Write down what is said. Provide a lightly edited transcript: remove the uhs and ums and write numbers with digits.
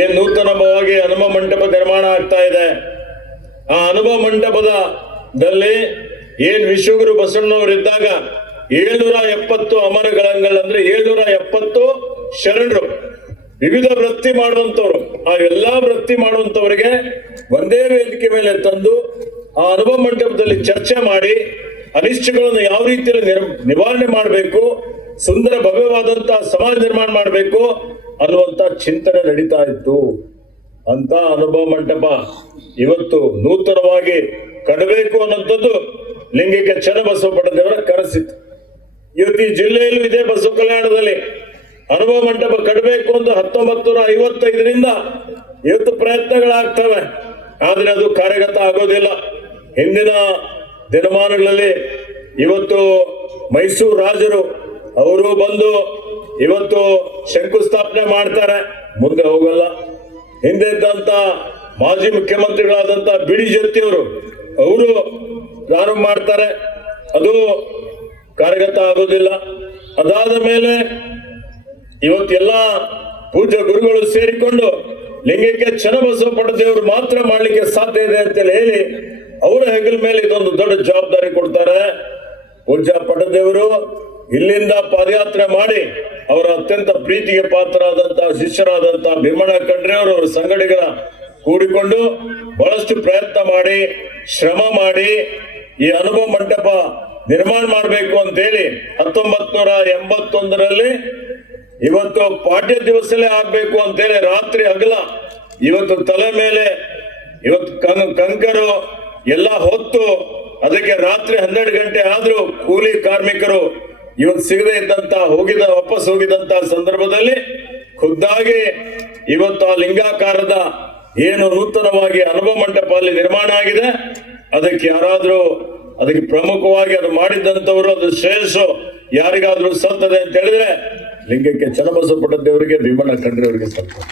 ಏನ್ ನೂತನವಾಗಿ ಹನುಮ ಮಂಟಪ ನಿರ್ಮಾಣ ಆಗ್ತಾ ಇದೆ. ಆ ಹನುಮ ಮಂಟಪದಲ್ಲಿ ಏನ್ ವಿಶ್ವಗುರು ಬಸವಣ್ಣವರಿದ್ದಾಗ 770 ಅಮರಗಳಂಗಳು ಅಂದ್ರೆ 770 ಶರಣರು ವಿವಿಧ ವೃತ್ತಿ ಮಾಡುವಂತವ್ರು. ಆ ಎಲ್ಲಾ ವೃತ್ತಿ ಮಾಡುವಂತವರಿಗೆ ಒಂದೇ ವೇದಿಕೆ ಮೇಲೆ ತಂದು ಆ ಹನುಮ ಮಂಟಪದಲ್ಲಿ ಚರ್ಚೆ ಮಾಡಿ ಅನಿಷ್ಟಗಳನ್ನು ಯಾವ ರೀತಿಯಲ್ಲಿ ನಿವಾರಣೆ ಮಾಡಬೇಕು, ಸುಂದರ ಭವ್ಯವಾದಂತಹ ಸಮಾಜ ನಿರ್ಮಾಣ ಮಾಡಬೇಕು ಅನ್ನುವಂತ ಚಿಂತನೆ ನಡೀತಾ ಇತ್ತು. ಅಂತ ಅನುಭವ ಮಂಟಪ ಇವತ್ತು ನೂತನವಾಗಿ ಕಟ್ಟಬೇಕು ಅನ್ನೋಂಥದ್ದು ಲಿಂಗೈಕ್ಯ ಚನ್ನಬಸವ ಪಟ್ಟದೇವರ ಕನಸಿತ್ತು. ಇವತ್ತು ಈ ಜಿಲ್ಲೆಯಲ್ಲೂ ಇದೇ ಬಸವ ಕಲ್ಯಾಣದಲ್ಲಿ ಅನುಭವ ಮಂಟಪ ಕಟ್ಟಬೇಕು ಅಂತ 1955ರಿಂದ ಇವತ್ತು ಪ್ರಯತ್ನಗಳಾಗ್ತವೆ. ಆದ್ರೆ ಅದು ಕಾರ್ಯಗತ ಆಗೋದಿಲ್ಲ. ಹಿಂದಿನ ದಿನಮಾನಗಳಲ್ಲಿ ಇವತ್ತು ಮೈಸೂರು ರಾಜರು ಅವರು ಬಂದು ಇವತ್ತು ಶಂಕುಸ್ಥಾಪನೆ ಮಾಡ್ತಾರೆ, ಮುಂದೆ ಹೋಗಲ್ಲ. ಹಿಂದೆ ಇದ್ದಂತ ಮಾಜಿ ಮುಖ್ಯಮಂತ್ರಿಗಳಾದಂತ ಬಿಡಿ ಜೊತೆಯವರು ಅವರು ಪ್ರಾರಂಭ ಮಾಡ್ತಾರೆ, ಅದು ಕಾರ್ಯಗತ ಆಗೋದಿಲ್ಲ. ಅದಾದ ಮೇಲೆ ಇವತ್ತೆಲ್ಲ ಪೂಜ್ಯ ಗುರುಗಳು ಸೇರಿಕೊಂಡು ಲಿಂಗೈಕ್ಯ ಚನ್ನಬಸವ ಪಟ್ಟದೇವರು ಮಾತ್ರ ಮಾಡ್ಲಿಕ್ಕೆ ಸಾಧ್ಯ ಇದೆ ಅಂತೇಳಿ ಹೇಳಿ ಅವರ ಹೆಗಲ ಮೇಲೆ ಇದೊಂದು ದೊಡ್ಡ ಜವಾಬ್ದಾರಿ ಕೊಡ್ತಾರೆ. ಪೂಜ್ಯ ಪಟ್ಟದೇವರು ಇಲ್ಲಿಂದ ಪಾದಯಾತ್ರೆ ಮಾಡಿ ಅವರ ಅತ್ಯಂತ ಪ್ರೀತಿಗೆ ಪಾತ್ರರಾದಂತಹ ಶಿಷ್ಯರಾದಂತಹ ಭೀಮಣ್ಣ ಖಂಡ್ರೆಯವರು ಅವರ ಸಂಗಡಿಗರ ಕೂಡಿಕೊಂಡು ಬಹಳಷ್ಟು ಪ್ರಯತ್ನ ಮಾಡಿ ಶ್ರಮ ಮಾಡಿ ಈ ಅನುಭವ ಮಂಟಪ ನಿರ್ಮಾಣ ಮಾಡಬೇಕು ಅಂತೇಳಿ 1981ರಲ್ಲಿ ಇವತ್ತು ಪಾಠ್ಯ ದಿವಸಲೇ ಆಗ್ಬೇಕು ಅಂತೇಳಿ ರಾತ್ರಿ ಹಗಲ ಇವತ್ತು ತಲೆ ಮೇಲೆ ಇವತ್ತು ಕಂಕರು ಎಲ್ಲ ಹೊತ್ತು ಅದಕ್ಕೆ ರಾತ್ರಿ 12 ಗಂಟೆ ಆದ್ರೂ ಕೂಲಿ ಕಾರ್ಮಿಕರು ಇವತ್ತು ಸಿಗದೆ ಇದ್ದಂತ ವಾಪಸ್ ಹೋಗಿದಂತ ಸಂದರ್ಭದಲ್ಲಿ ಖುದ್ದಾಗಿ ಇವತ್ತು ಆ ಲಿಂಗಾಕಾರದ ಏನು ನೂತನವಾಗಿ ಅನುಭವ ಮಂಟಪ ಅಲ್ಲಿ ನಿರ್ಮಾಣ ಆಗಿದೆ, ಅದಕ್ಕೆ ಯಾರಾದ್ರೂ ಅದಕ್ಕೆ ಪ್ರಮುಖವಾಗಿ ಅದು ಮಾಡಿದಂತವರು ಅದು ಶ್ರೇಯಸ್ಸು ಯಾರಿಗಾದ್ರೂ ಸಲ್ತದೆ ಅಂತ ಹೇಳಿದ್ರೆ ಲಿಂಗೈಕ್ಯ ಚನ್ನಬಸವ ಪಟ್ಟದೇವರಿಗೆ ಭೀಮಣ್ಣ ಖಂಡ್ರೆ ಅವರಿಗೆ ಸಲ್ತದೆ.